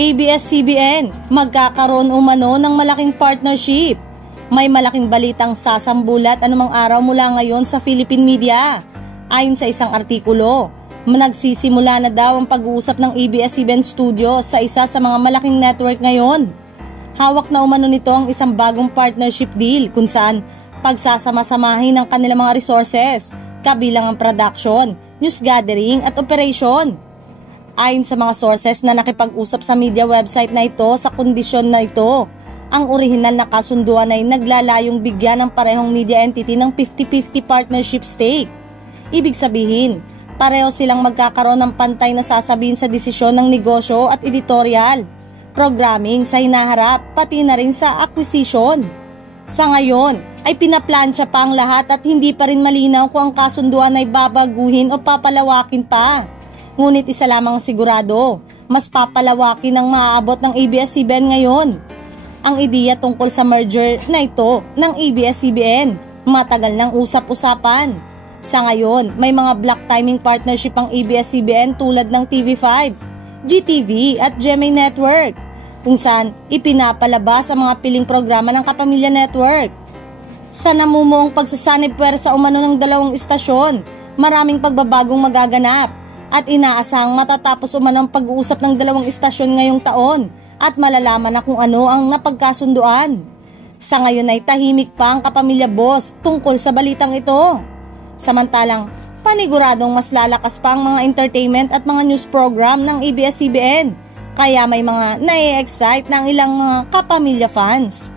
ABS-CBN, magkakaroon umano ng malaking partnership. May malaking balitang sasambulat anumang araw mula ngayon sa Philippine media. Ayon sa isang artikulo, nagsisimula na daw ang pag-uusap ng ABS-CBN Studios sa isa sa mga malaking network ngayon. Hawak na umano nito ang isang bagong partnership deal kung saan pagsasama-samahin ng kanilang mga resources, kabilang ang production, news gathering at operation. Ayon sa mga sources na nakipag-usap sa media website na ito, sa kondisyon na ito, ang orihinal na kasunduan ay naglalayong bigyan ng parehong media entity ng 50-50 partnership stake. Ibig sabihin, pareho silang magkakaroon ng pantay na sasabihin sa desisyon ng negosyo at editorial, programming sa hinaharap, pati na rin sa acquisition. Sa ngayon, ay pinaplansya pa ang lahat at hindi pa rin malinaw kung ang kasunduan ay babaguhin o papalawakin pa. Ngunit isa lamang sigurado, mas papalawakin ang maaabot ng ABS-CBN ngayon. Ang ideya tungkol sa merger na ito ng ABS-CBN, matagal nang usap-usapan. Sa ngayon, may mga block timing partnership ang ABS-CBN tulad ng TV5, GTV at GMA Network, kung saan ipinapalabas ang mga piling programa ng Kapamilya Network. Sa namumuong pagsasanib puwersa umano ng dalawang istasyon, maraming pagbabagong magaganap at inaasahang matatapos umano ang pag-uusap ng dalawang istasyon ngayong taon at malalaman na kung ano ang napagkasunduan. Sa ngayon ay tahimik pa ang Kapamilya Boss tungkol sa balitang ito. Samantalang, paniguradong mas lalakas pa ang mga entertainment at mga news program ng ABS-CBN, kaya may mga nai-excite ng ilang mga Kapamilya fans.